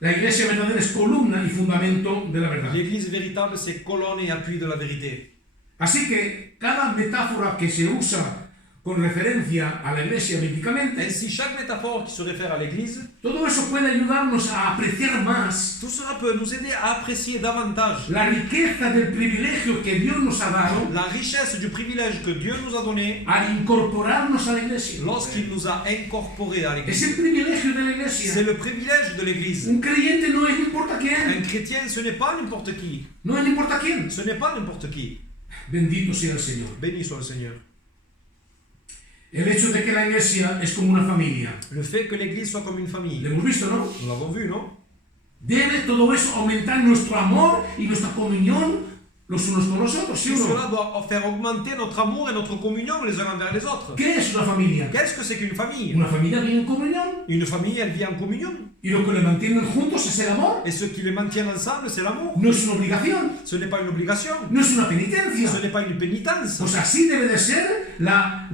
La iglesia verdadera es columna y fundamento de la verdad. L'Église véritable, c'est colonne et appui de la vérité. Así que cada metáfora que se usa con referencia a la iglesia bíblicamente, Ainsi, chaque métaphore qui se réfère à l'Église, todo eso puede ayudarnos a apreciar más tout cela peut nous aider à apprécier davantage la riqueza del privilegio que Dios nos ha dado la richesse du privilège que Dieu nous a donné al incorporarnos a la iglesia. lorsqu'il nous a incorporés à Es l'Église. el privilegio de la C'est iglesia. le privilège de l'Église. Un creyente no es no importa Un quién, chrétien, ce n'est pas n'importe qui. no es no importa quién. Ce n'est pas n'importe qui. Bendito sea el Señor. Béni soit le Seigneur. El hecho de que la iglesia es como una familia. Le fait que l'Église soit comme une famille. Lo hemos visto, ¿no? Nous l'avons vu, non? Debe todo eso aumentar nuestro amor y nuestra comunión los unos con los otros, ¿sí o Tout no? cela doit faire augmenter notre amour et notre communion les uns envers les autres. ¿Qué es una familia? Qu'est-ce que c'est qu'une famille? Una familia vive en comunión Une famille, elle vit en communion. y lo que le mantienen juntos es el amor. Et ce qui les maintient ensemble, c'est l'amour. No es una obligación, Ce n'est pas une obligation. no es una penitencia. Ce n'est pas une pénitence. Pues así debe de ser la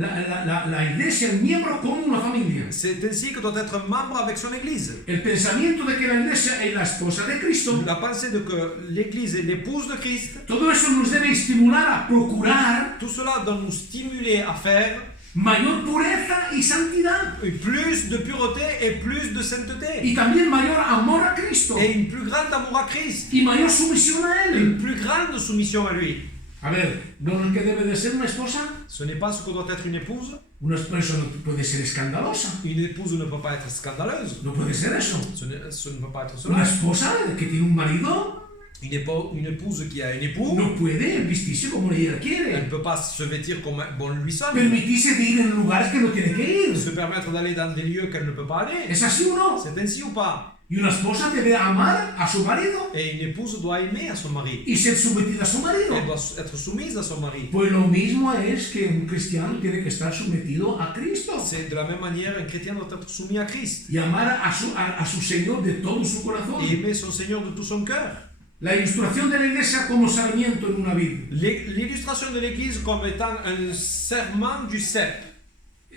iglesia, el miembro como una familia. C'est ainsi que doit être un membre avec son Église. El pensamiento de que la iglesia es la esposa de Cristo, La pensée de que l'Église est l'épouse de Christ, todo eso nos debe estimular a procurar tout cela doit nous stimuler à faire mayor pureza y santidad plus de pureté et plus de sainteté. y también mayor amor a Cristo Et une plus grande amour à Christ. y mayor sumisión a Une Él. plus grande soumission à lui. A ver, ¿no es que debe de ser una esposa? Ce n'est pas ce que doit être une épouse. Una esposa no puede ser escandalosa, Une épouse ne peut pas être scandaleuse. no puede ser eso. Ce ne peut pas être Una cela. esposa que tiene un marido Une épouse qui a un époux, no puede vestirse como ella elle quiere, ne peut pas se vêtir comme bon lui semble. permitirse de ir en lugares que no tiene que ir. Se permettre d'aller dans des lieux qu'elle ne peut pas aller. ¿Es así o no? C'est ainsi ou pas? Y una esposa debe amar a su marido Et une épouse doit aimer à son mari. y ser sometida a su marido. Elle doit être soumise à son mari. Pues lo mismo es que un cristiano tiene que estar sometido a Cristo C'est de la même manière, un chrétien doit être soumis à Christ. y amar a su Señor de todo su corazón. Et aimer son Seigneur de tout son cœur. La ilustración de la iglesia como sarmiento en una vid. L'illustration de l'Église comme étant un serment du cep.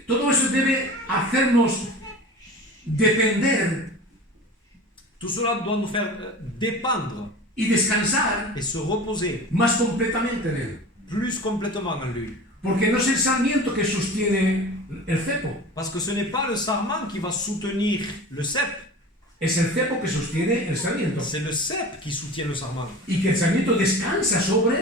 Todo eso debe hacernos depender Tout cela doit nous faire dépendre y descansar et se reposer más completamente en Él. plus complètement en lui. Porque no es el sarmiento que sostiene el cepo, Parce que ce n'est pas le sarment qui va soutenir le cep, es el cepo que sostiene el sarmiento. c'est le cep qui soutient le sarment. Y que el sarmiento descansa sobre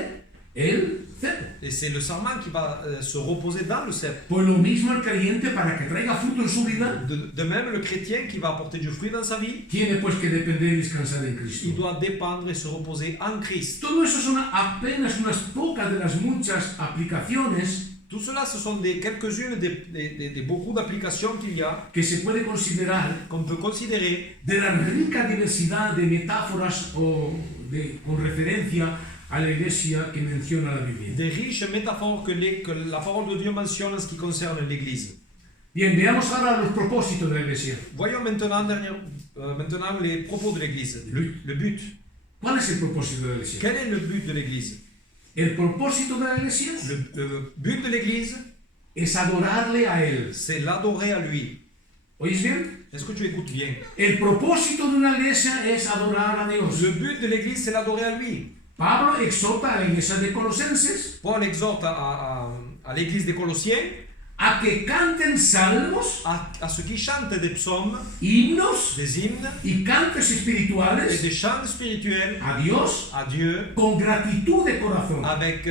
el cepo. Et c'est le sarment qui va se reposer dans le cep. Pues lo mismo el creyente, para que traiga fruto en su vida, De même, le chrétien qui va apporter du fruit dans sa vie, tiene pues que depender y descansar en Cristo. il doit dépendre et se reposer en Christ. Todo eso son apenas unas pocas de las muchas aplicaciones Tout cela, ce sont quelques-unes des beaucoup d'applications qu'il y a, que se puede considerar qu'on peut considérer de la rica diversidad de metáforas con referencia a la iglesia que menciona la Biblia. des riches métaphores que la parole de Dieu mentionne en ce qui concerne l'Église. Bien, veamos ahora los propósitos de la iglesia. Voyons maintenant les propos de l'Église, le but. ¿Cuál es el propósito de la iglesia? Quel est le but de l'Église? El propósito de la iglesia Le but de l'Église, es adorarle a Él. c'est l'adorer à lui. ¿Oís bien? Est-ce que tu écoutes bien? El propósito de una iglesia es adorar a Dios. Le but de l'Église, c'est l'adorer à lui. Pablo exhorta a la iglesia de Colosenses Paul exhorte à l'Église des Colossiens a que canten salmos, à ceux qui chantent des psaumes, himnos des hymnes y cantos et espirituales des chants spirituels a Dios à Dieu con gratitud de corazón. avec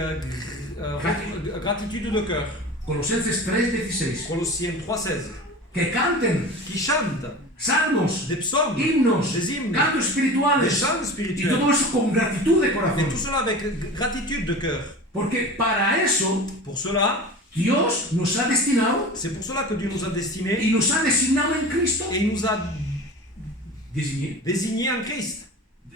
gratitude de cœur. Colosenses 3:16. Colossiens 3,16. Que canten Qui chantent salmos, des psaumes, himnos, des hymnes, cantos des espirituales chants y spirituels. todo eso con gratitud de Et corazón. tout cela avec gratitude de cœur. Porque para eso Pour cela, Dios nos ha destinado c'est pour cela que Dieu nous a destinés y nos ha designado en Cristo. et il nous a Désigné. désignés en Christ.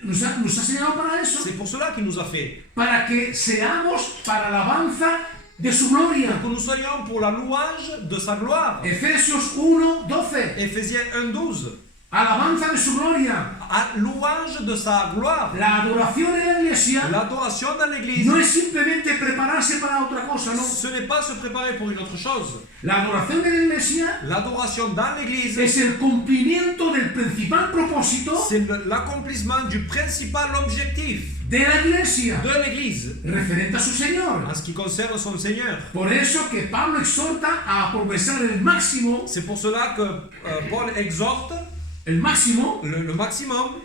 Nos ha señalado para eso. C'est pour cela qu'il nous a fait. Para que seamos para alabanza de su gloria. Que nous soyons pour la louange de sa gloire. Efesios 1:12. Éphésiens 1,12. Alabanza de su gloria. À louange de sa gloire. La adoración en la iglesia L'adoration dans l'Église, no es simplemente prepararse para otra cosa, no. ce n'est pas se préparer pour une autre chose. La adoración de la iglesia L'adoration dans l'Église, es el cumplimiento del principal propósito c'est l'accomplissement du principal objectif de la iglesia de l'Église referente a su Señor. en ce qui concerne son Seigneur. Por eso que Pablo exhorta a aprovechar el máximo C'est pour cela que Paul exhorte el máximo le maximum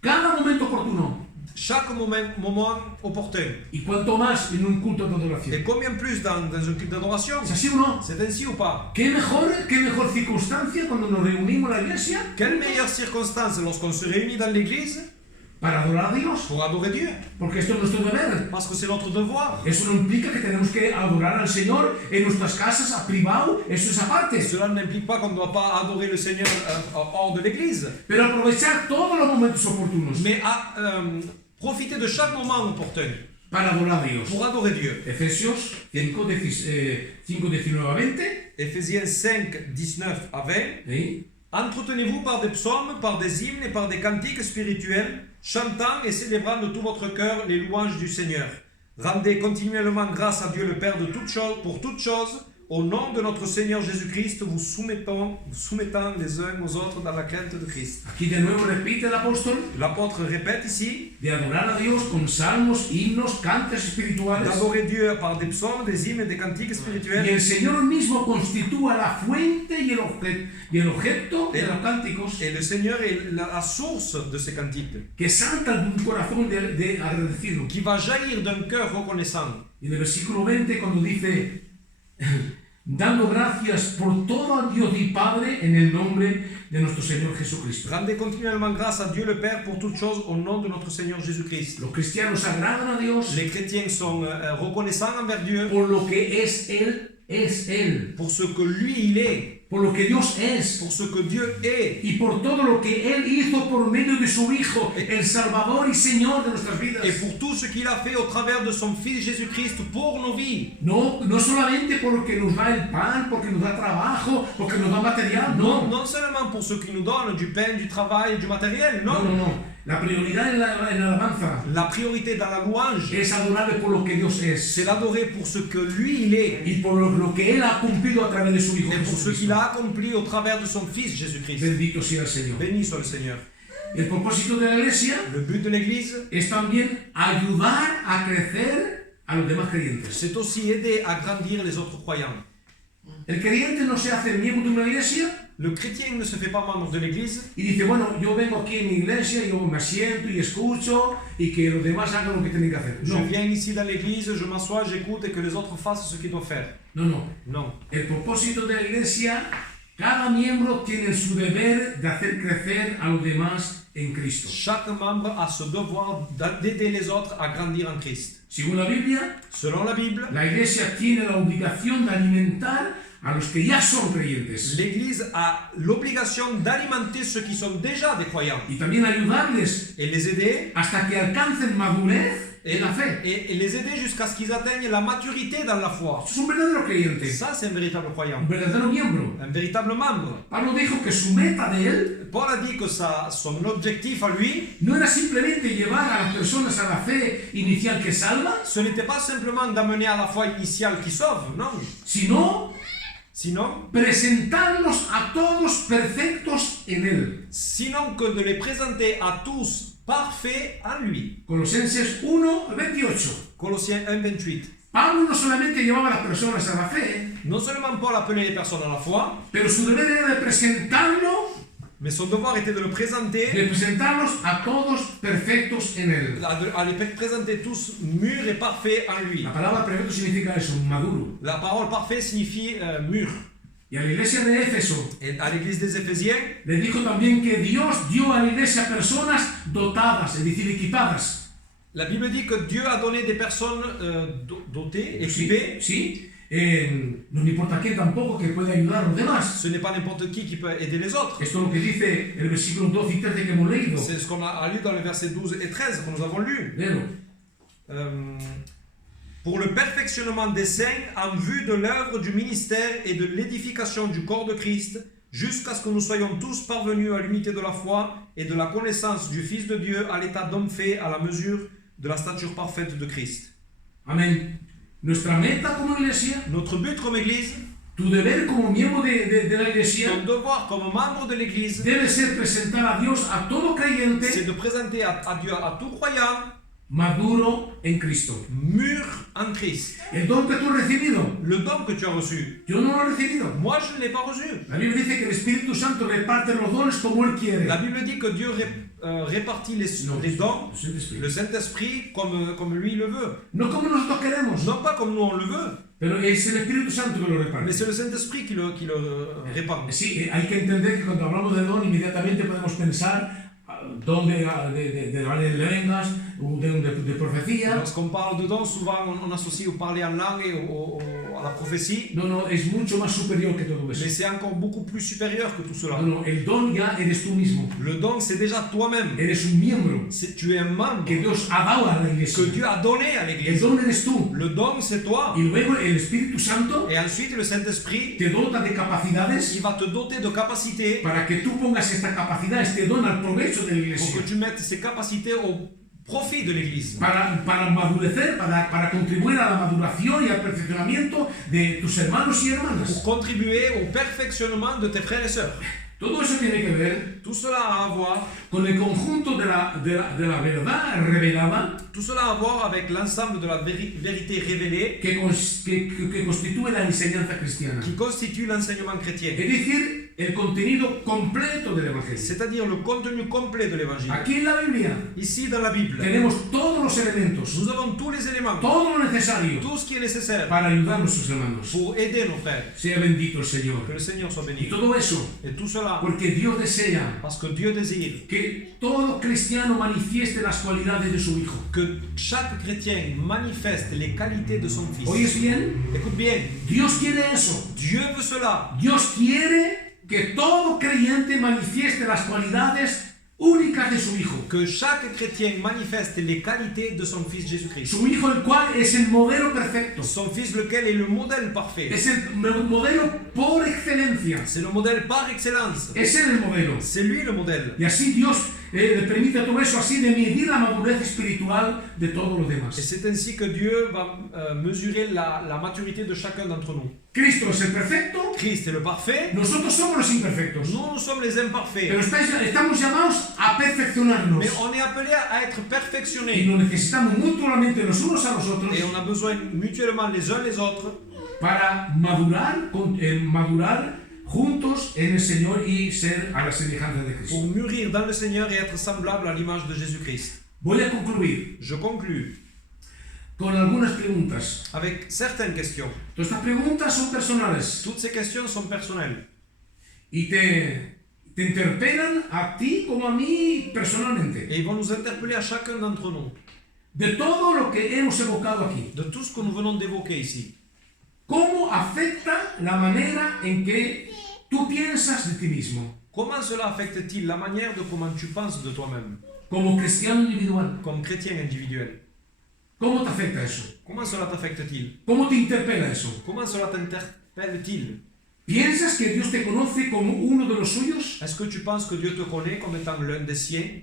cada momento oportuno. chaque moment opportun. Y cuanto más en un culto de adoración. Et combien plus dans un culte d'adoration? ¿Es así o no? C'est ainsi ou pas? Qué mejor circunstancia cuando nos reunimos en la iglesia Quelle meilleure circonstance lorsqu'on se réunit dans l'Église para adorar a Dios. pour adorer Dieu? Porque esto es nuestro deber. Parce que c'est notre devoir. Eso no implica que tenemos que adorar al Señor en nuestras casas, a privado, eso es aparte. Cela n'implique pas qu'on ne doit pas adorer le Seigneur hors de l'Église, Pero aprovechar todos los momentos oportunos mais à profiter de chaque moment opportun para adorar a Dios. pour adorer Dieu. Efesios 5:19 a 20. Éphésiens 5, 19 à 20. ¿Sí? Entretenez-vous par des psaumes, par des hymnes et par des cantiques spirituels, chantant et célébrant de tout votre cœur les louanges du Seigneur. Rendez continuellement grâce à Dieu le Père de toutes choses, pour toutes choses, au nom de notre Seigneur Jésus-Christ, vous soumettant les uns aux autres dans la crainte de Christ. Aquí de nuevo repite el apóstol L'apôtre répète ici, de adorar a Dios con salmos, himnos, cantos espirituales. d'adorer Dieu par des psaumes, des hymnes et des cantiques Y spirituels. el Señor mismo constitúa la fuente y el objeto de los cánticos Et le Seigneur est la source de ces cantiques, que saltan de un corazón de agradecido. qui va jaillir d'un cœur reconnaissant. Y en el versículo 20 cuando dice dando gracias por todo a Dios y Padre en el nombre de nuestro Señor Jesucristo. Rendez continuellement grâce à Dieu le Père pour toutes choses au nom de notre Seigneur Jésus-Christ. Los cristianos agradan a Dios Les chrétiens sont reconnaissants envers Dieu por lo que es Él, pour ce que lui il est, por lo que Dios es pour ce que Dieu est y por todo lo que Él hizo por medio de su Hijo, el Salvador y Señor de nuestras vidas. et pour tout ce qu'il a fait au travers de son Fils Jésus-Christ pour nos vies. No solamente porque nos da el pan, porque nos da trabajo, porque nos da material, no. Non seulement pour ce qui nous donne du pain, du travail, du matériel, non. No. La prioridad en la alabanza La priorité dans la louange, es adorarle por lo que Dios es c'est l'adorer pour ce que lui il est y por lo que Él ha cumplido a través de su Hijo et pour ce Jesucristo. qu'il a accompli au travers de son Fils Jésus-Christ. Bendito sea el Señor. Béni soit le Seigneur. el propósito de la iglesia Le but de l'Église, es también ayudar a crecer a los demás creyentes. c'est aussi aider à grandir les autres croyants. El creyente no se hace miembro de una iglesia Le chrétien ne se fait pas membre de l'Église y dice, bueno, yo vengo aquí en mi iglesia, yo me siento y escucho y que los demás hagan lo que tienen que hacer. Je No, viens ici dans l'église, je m'assois, j'écoute et que les autres fassent ce qu'ils doivent faire. no, no. Non. El propósito de la iglesia, cada miembro tiene su deber de hacer crecer a los demás en Cristo. Chaque membre a ce devoir d'aider les autres à grandir en Christ. Según la Biblia, Selon la Bible, la iglesia tiene la obligación de alimentar a los que ya son creyentes l'Église a l'obligation d'alimenter ceux qui sont déjà des croyants y también ayudarles et les aider hasta que alcancen madurez en la fe. et les aider jusqu'à ce qu'ils atteignent la maturité dans la foi. Es un verdadero creyente, Ça, c'est un véritable croyant, un verdadero miembro. un véritable membre. Pablo dijo que su meta de él Paul a dit que son objectif à lui, no era simplemente llevar a las personas a la fe inicial que salva, ce n'était pas simplement d'amener à la foi initiale qui sauve, non. sino Sinon presentarlos a todos perfectos en él. que de les présenter à tous parfaits en lui. Colosenses 1:28. Colossiens 1:28. Pablo no solamente llevaba a las personas a la fe, Non seulement Paul appelait les personnes à la foi, pero su deber era de presentarlo, mais son devoir était de le présenter, de presentarlos a todos perfectos en él. à les présenter tous mûrs et parfaits en lui. La palabra perfecto significa eso, maduro. La parole parfait signifie mûr. Y a la iglesia de Éfeso Et à l'église des Éphésiens, le dijo también que Dios dio a la iglesia personas dotadas, es decir, equipadas. la Bible dit que Dieu a donné des personnes dotées, équipées. Sí, no me importa quién tampoco que puede ayudar a los demás. Ce n'est pas n'importe qui peut aider les autres. Esto es lo que dice el versículo 12 y 13 que hemos leído. C'est ce qu'on a lu dans le verset 12 et 13 que nous avons lu. Léelo. Pour le perfectionnement des saints en vue de l'œuvre du ministère et de l'édification du corps de Christ, jusqu'à ce que nous soyons tous parvenus à l'unité de la foi et de la connaissance du Fils de Dieu à l'état d'homme fait à la mesure de la stature parfaite de Christ. Amén. Nuestra meta como iglesia, Notre but comme Église, tu deber como miembro de la iglesia, ton devoir comme membre de l'Église, debe ser presentar a Dios a todo creyente c'est de présenter à Dieu, à tout croyant, maduro en Cristo. mûr en Christ. El don que tú has recibido, Le don que tu as reçu, yo no lo he recibido. moi je ne l'ai pas reçu. La Biblia dice que el Espíritu Santo reparte los dones como Él quiere. La Bible dit que Dieu répartit les dons, Le le Saint-Esprit comme lui le veut. No como nosotros queremos, Non pas comme nous on le veut, pero es el Espíritu Santo que lo mais reparte. c'est le Saint-Esprit qui le répand. Sí, hay que entender que cuando hablamos de don, inmediatamente podemos pensar don de hablar en lenguas, de profecía. Lorsqu'on parle de dons, souvent on associe au parler en langue et à la prophétie, No, es mucho más superior que todo mais eso. c'est encore beaucoup plus supérieur que tout cela. No, el don ya eres tú mismo. Le don, c'est déjà toi-même. Eres un miembro Tu es un membre que Dios ha dado a la iglesia. que Dieu a donné à El l'Église. don eres tú. Le don, c'est toi. Y luego el Espíritu Santo Et ensuite, le Saint-Esprit, te dota de capacidades il va te doter de capacités para que tú pongas esta capacidad, este don al provecho de la pour iglesia. que tu mettes ces capacités au profit de l'Église. Para madurecer, para contribuir a la maduración y al perfeccionamiento de tus hermanos y hermanas. Pour contribuer au perfectionnement de tes frères et sœurs. Todo eso tiene que ver Tout cela a à voir, con el conjunto de la verdad revelada tout cela a à voir avec l'ensemble de la vérité révélée que constituye la enseñanza cristiana. qui constitue l'enseignement chrétien. Es decir, el contenido completo del Evangelio. C'est-à-dire le contenu complet de l'Évangile. Aquí en la Biblia Ici, dans la Bible, tenemos todos los elementos, nous avons tous les éléments, todo lo necesario tout ce qui est nécessaire para ayudar a nuestros hermanos. pour aider nos frères. Sea bendito el Señor. Que le Seigneur soit Y béni. todo eso Et tout cela, porque Dios desea parce que Dieu désire que todo cristiano manifieste las cualidades de su Hijo. que chaque chrétien manifeste les qualités de son Fils. ¿Oyes bien? Écoute bien, Dios quiere eso. Dieu veut cela. Dios quiere que todo creyente manifieste las cualidades únicas de su Hijo. Que chaque chrétien manifeste les qualités de son Fils Jésus-Christ. Su Hijo, el cual es el modelo perfecto. Son Fils, lequel est le modèle parfait. Es el modelo por excelencia. C'est le modèle par excellence. Es él el modelo. C'est lui le modèle. Y así Dios le permite todo eso así de medir la madurez espiritual de todos los Et demás. c'est ainsi que Dieu va mesurer la maturité de chacun d'entre nous. Cristo es el perfecto, Christ est le parfait, nosotros somos los imperfectos. nous sommes les imparfaits. Pero estamos llamados a perfeccionarnos. Mais on est appelé à être Y perfectionnés. nos necesitamos mutuamente los unos a los otros Et on a besoin mutuellement les uns les autres para madurar juntos en el Señor y ser a la semejanza de Cristo. pour mûrir dans le Seigneur et être semblable à l'image de Jésus-Christ. Voy a concluir Je conclus con algunas preguntas. avec certaines questions. Todas estas preguntas son personales Toutes ces questions sont personnelles y te interpelan a ti como a mí personalmente. et ils vont nous interpeller à chacun d'entre nous De todo lo que hemos evocado aquí. de tout ce que nous venons d'évoquer ici. ¿Cómo afecta la manera en que tú piensas de ti mismo? Comment cela affecte-t-il la manière de comment tu penses de toi-même Como cristiano individual. comme chrétien individuel? ¿Cómo te afecta eso? Comment cela t'affecte-t-il? ¿Cómo te interpela eso? Comment cela t'interpelle-t-il? ¿Piensas que Dios te conoce como uno de los suyos? Est-ce que tu penses que Dieu te connaît comme étant l'un des siens?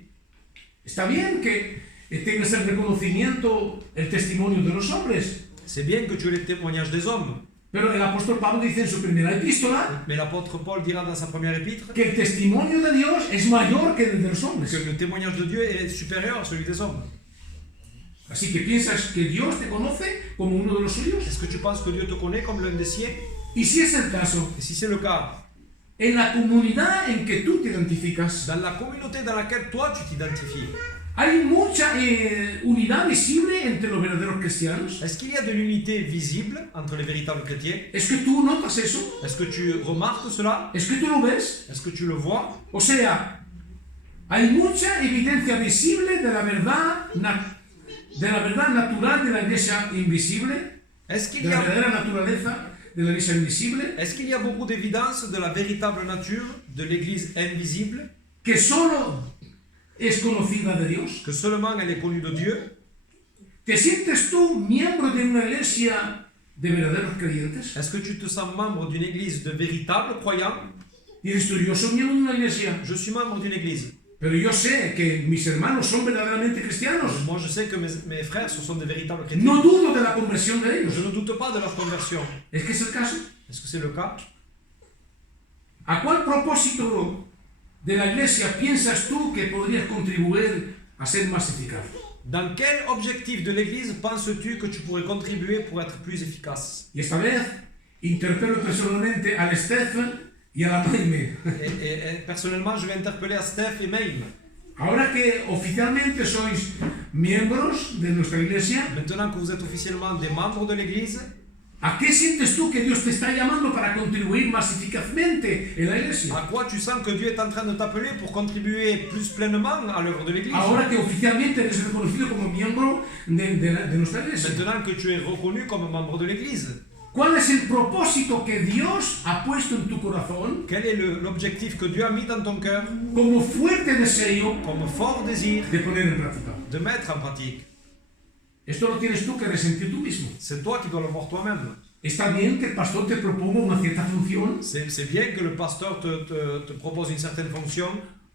Está bien que tengas el reconocimiento, el testimonio de los hombres, C'est bien que tu aies le témoignage des hommes, pero el apóstol Pablo dice en su primera epístola mais l'apôtre Paul dira dans sa première épître que el testimonio de Dios es mayor que el de los hombres. que le témoignage de Dieu est supérieur à celui des hommes. Así que piensas que Dios te conoce como uno de los suyos. Est-ce que tu penses que Dieu te connaît comme l'un des siens? Y si es el caso, Et si c'est le cas, en la comunidad en que tú te identificas, dans la communauté dans laquelle toi tu t'identifies, hay mucha unidad visible entre los verdaderos cristianos. est-ce qu'il y a de l'unité visible entre les véritables chrétiens? ¿Es que tú notas eso? Est-ce que tu remarques cela? ¿Es que tú lo ves? Est-ce que tu le vois? O sea, hay mucha evidencia visible de la verdad, natural de la iglesia invisible, Est-ce qu'il de y la a, verdadera naturaleza de la iglesia invisible, est-ce qu'il y a beaucoup d'évidence de la véritable nature de l'Église invisible, que solo es conocida de Dios. que seulement elle est connue de Dieu? ¿Te sientes tú miembro de una iglesia de verdaderos creyentes? Est-ce que tu te sens membre d'une Église de véritables croyants? Dices tú, yo soy miembro de una iglesia, Je suis membre d'une Église. pero yo sé que mis hermanos son verdaderamente cristianos. Moi, je sais que mes frères, ce sont des véritables chrétiens. No dudo de la conversión de ellos. Je ne doute pas de leur conversion. ¿Es que es el caso? Est-ce que c'est le cas? ¿A cuál propósito de la iglesia piensas tú que podrías contribuir a ser más eficaz? Dans quel objectif de l'Église penses-tu que tu pourrais contribuer pour être plus efficace? Y esta vez interpelo personalmente al Stephen y a la Maime. Et personnellement, je vais interpeller à Steph et Maïm. Ahora que oficialmente sois miembros de nuestra iglesia, Maintenant que vous êtes officiellement des membres de l'Église, ¿a qué sientes tú que Dios te está llamando para contribuir más eficazmente en la iglesia? à quoi tu sens que Dieu est en train de t'appeler pour contribuer plus pleinement à l'œuvre de l'Église? Ahora que oficialmente eres reconocido como miembro de nuestra iglesia. Maintenant que tu es reconnu comme membre de l'Église, ¿Cuál es el propósito que Dios ha puesto en tu corazón quel est l'objectif que Dieu a mis dans ton cœur como fuerte deseo comme fort désir de poner en práctica? de mettre en pratique? Esto lo tienes tú que ressentir tú mismo. C'est toi qui dois le voir toi-même. Está bien que el pastor te proponga una cierta función, C'est bien que le pasteur te propose une certaine fonction,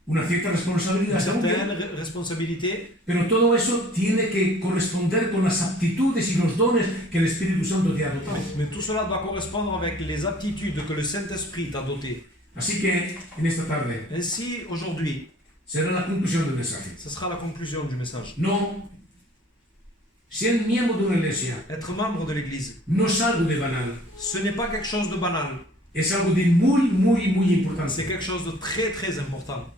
una cierta une responsabilidad, certaine responsabilité, pero todo eso tiene que corresponder con las aptitudes y los dones que el Espíritu Santo te ha dotado. mais tout cela doit correspondre avec les aptitudes que le Saint-Esprit t'a dotées. Así que en esta tarde Ainsi, aujourd'hui, será la conclusión del mensaje. ce sera la conclusion du message. No, ser miembro de una iglesia Être membre de l'Église, no es algo de banal, ce n'est pas quelque chose de banal, es algo de muy c'est importante. quelque chose de très très important.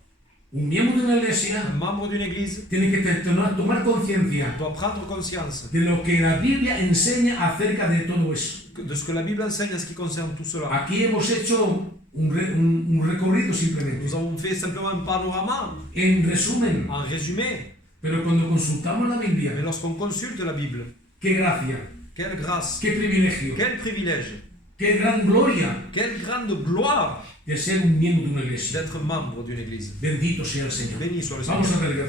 Un miembro de una iglesia Un membre d'une Église tiene que tomar conciencia doit prendre conscience de lo que la Biblia enseña acerca de todo eso. de ce que la Bible enseigne en ce qui concerne tout cela. Aquí hemos hecho un recorrido simplemente. Nous avons fait simplement un panorama, En resumen, en résumé, pero cuando consultamos la Biblia, mais lorsqu'on consulte la Bible, qué gracia, quelle grâce, qué privilegio, quel privilège, qué gran gloria quelle grande gloire de ser un miembro de una iglesia. d'être membre d'une Église. Bendito sea el Señor. Béni soit le Vamos Seigneur. a ver.